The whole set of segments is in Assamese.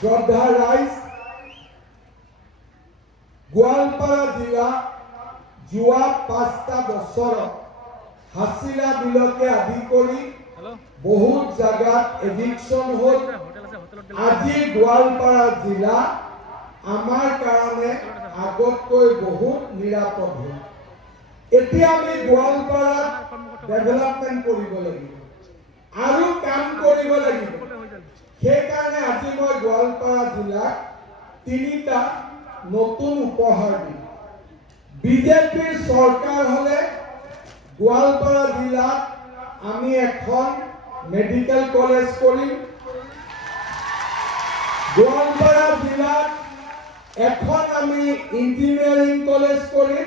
শ্ৰদ্ধা ৰাইজ, গোৱালপাৰা জিলা যোৱা 5টা বছৰত হাছিলা বিলকে আদি কৰি বহুত জায়গাত এভিকশন হল। আজি গোৱালপাৰা জিলা আমাৰ কাৰণে আগতকৈ বহুত নিৰাপদ হল। এতিয়া আমি গোৱালপাৰাত ডেভেলপমেন্ট কৰিব লাগিব আৰু কাম কৰিব লাগিব। সেইকাৰণে আজি মই গোৱালপাৰা জিলাক 3টা নতুন উপহাৰ দিম। বিজেপিৰ চৰকাৰ হলে গোৱালপাৰা জিলাত আমি এখন মেডিকেল কলেজ কৰিম, গোৱালপাৰা জিলাত এখন আমি ইঞ্জিনিয়াৰিং কলেজ কৰিম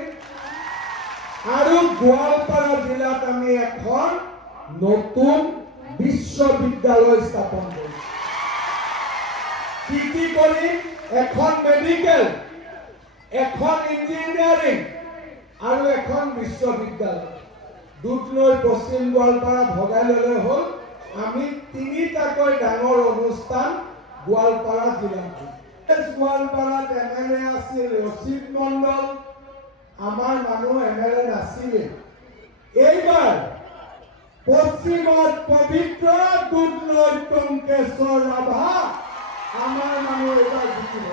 আৰু গোৱালপাৰা জিলাত আমি এখন নতুন বিশ্ববিদ্যালয় স্থাপন কৰিম। কি কৰিম? এখন মেডিকেল, এখন ইঞ্জিনিয়াৰিং আৰু এখন বিশ্ববিদ্যালয়। দুধনৈ পশ্চিম গোৱালপাৰা ভগাই ললে হল আমি 3টাকৈ ডাঙৰ অনুষ্ঠান গোৱালপাৰা জিলাত। গোৱালপাৰাত MLA আছিল ৰচিদ মণ্ডল, আমাৰ মানুহ MLA নাছিলে। এইবাৰ পশ্চিমত পবিত্ৰ দুধনৈ টংকেশ্বৰ ৰাভা আমাৰ মানুহ এইবাৰ জিকিব।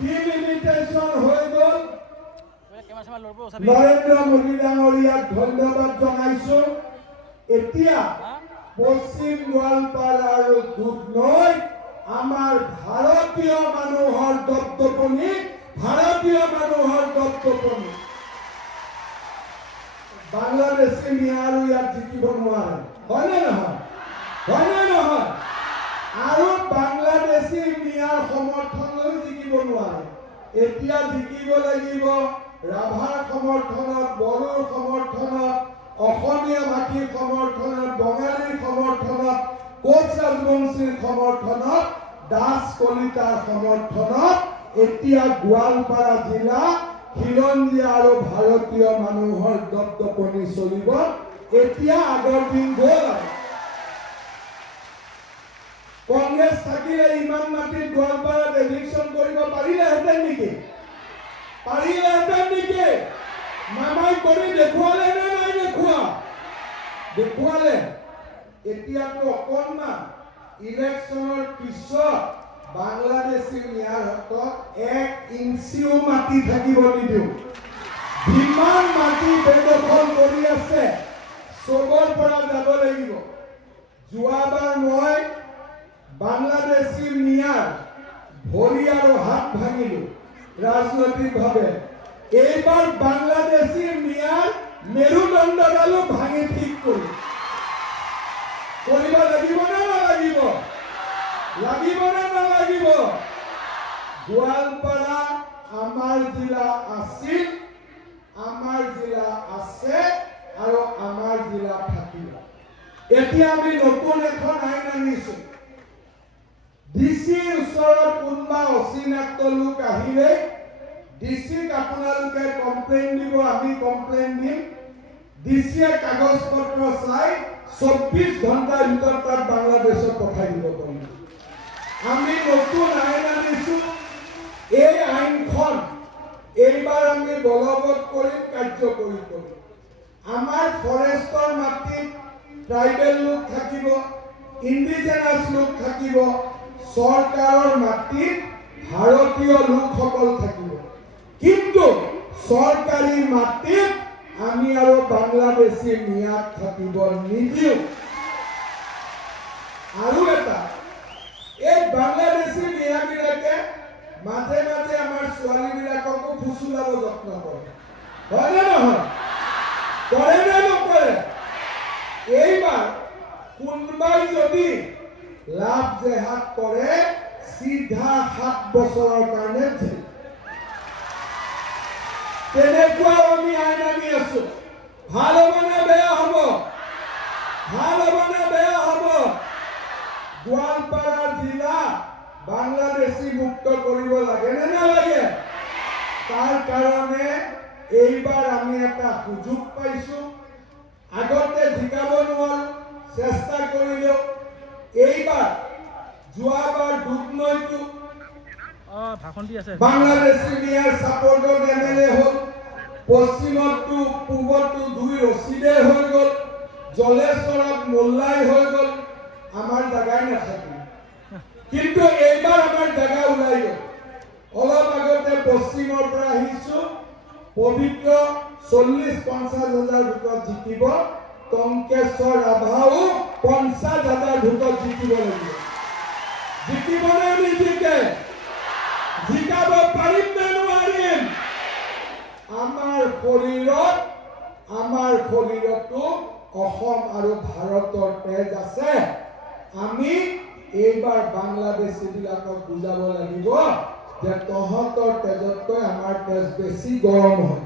ডিলিমিটেশ্যন হৈ গল। নৰেন্দ্ৰ মোদী ডাঙৰীয়াক ধন্যবাদ জনাইছো। এতিয়া পশ্চিম গোৱালপাৰা আৰু দুধনৈ আমাৰ ভাৰতীয় মানুহৰ দপদপনি, ভাৰতীয় মানুহৰ দপদপনি। বাংলাদেশী মিয়া আৰু ইয়াত জিকিব নোৱাৰে, হয়নে নহয়? হয়নে নহয়? আৰু বাংলাদেশী মিয়াৰ সমৰ্থনলৈ জিকিব নোৱাৰে। এতিয়া জিকিব লাগিব ৰাভাৰ সমৰ্থনত, বড়োৰ সমৰ্থনত, অসমীয়া ভাষীৰ সমৰ্থনত, বঙালীৰ সমৰ্থনত, কোচ ৰাজবংশীৰ সমৰ্থনত, দাস কলিতাৰ সমৰ্থনত এতিয়া গোৱালপাৰা জিলা খিলঞ্জীয়া আৰু ভাৰতীয় মানুহৰ দপদপনি চলিব। এতিয়া আগৰ দিন গল। কংগ্ৰেছ থাকিলে ইমান মাটিত গোৱালপাৰাত এভিকশন কৰিব পাৰিলেহেঁতেন নেকি? পাৰিলেহেঁতেন নেকি? মামাই কৰি দেখুৱালে নে নাই দেখুৱা? দেখুৱালে। এতিয়াতো অকণমান ইলেকশ্যনৰ পিছত বাংলাদেশী মিয়াৰ হাতত 1 ইঞ্চিও মাটি থাকিব নিদিওঁ। যিমান মাটি বেদখল কৰি আছে চবৰ পৰা যাব লাগিব। যোৱাবাৰ মই বাংলাদেশী মিয়াৰ ভৰি আৰু হাত ভাঙিলো ৰাজনৈতিকভাৱে। এইবাৰ বাংলাদেশী মিয়াৰ মেৰুদণ্ডডালো ভাঙি ঠিক কৰি কৰিব লাগিব নে নালাগিব? লাগিব নে নালাগিব? গোৱালপাৰা আমাৰ জিলা আছিল, আমাৰ জিলা আছে আৰু আমাৰ জিলা থাকিব। এতিয়া আমি নতুন এখন আইন আনিছো। ডিচিৰ ওচৰত কোনোবা অচিনাক্ত লোক আহিলে ডিচিক আপোনালোকে কমপ্লেইন দিব, আমি কমপ্লেইন দিম। ডিচিয়ে কাগজ পত্ৰ চাই 24 ঘণ্টাৰ ভিতৰত তাক বাংলাদেশত পঠাই দিব পাৰিব। আমি নতুন আইন আনিছো। এই আইনখন এইবাৰ আমি বলবৎ কৰিম, কাৰ্যকৰী কৰিম। আমাৰ ফৰেষ্টৰ মাটিত ট্ৰাইবেল লোক থাকিব, ইণ্ডিজেনাছ লোক থাকিব, চৰকাৰৰ মাটিত ভাৰতীয় লোকসকল থাকিব। কিন্তু চৰকাৰী মাটিত আমি আৰু বাংলাদেশী মিয়াক থাকিব নিদিওঁ। আৰু এটা, এই বাংলাদেশী মিয়াবিলাকে মাজে মাজে আমাৰ ছোৱালীবিলাককো ফুচুলাব যত্ন কৰে, হয়নে নহয়? কৰে নে নকৰে? এইবাৰ কোনোবাই যদি লাভ জেহাদ কৰে চিধা 7 বছৰৰ কাৰণে জেল। তেনেকুৱা আমি আইন আনি আছো। ভাল হ'ব নে বেয়া হ'ব? ভাল হ'ব নে বেয়া হ'ব? গোৱালপাৰা জিলা বাংলাদেশী মুক্ত কৰিব লাগে নে নালাগে? তাৰ কাৰণে এইবাৰ আমি এটা সুযোগ পাইছো। আগতে জিকাব নোৱাৰো, চেষ্টা কৰিলেও এইবাৰ যোৱাবাৰ দুধনৈতো ভাষণ দি আছে বাংলাদেশী মিয়াৰ সাপোৰ্টত এমএলএ হ'ল পশ্চিমতো পূবতো দুই ৰচিদে হৈ গ'ল জলেশ্বৰত মোল্লাই হৈ গ'ল আমাৰ জাগাই নাথাকিল কিন্তু এইবাৰ আমাৰ জাগা ওলাই গ'ল অলপ আগতে পশ্চিমৰ পৰা আহিছো পবিত্ৰ 40-50 হাজাৰ ভোটত জিকিব টংকেশ্বৰ ৰাভাও 50 হাজাৰ ভোটত জিকিব লাগিব জিকিবনে নিজিকে জিকাব পাৰিম নে নোৱাৰিম আমাৰ শৰীৰতো অসম আৰু ভাৰতৰ তেজ আছে আমি এইবাৰ বাংলাদেশী বিলাকক বুজাব লাগিব যে তহঁতৰ তেজতকৈ আমাৰ তেজ বেছি গৰম হয়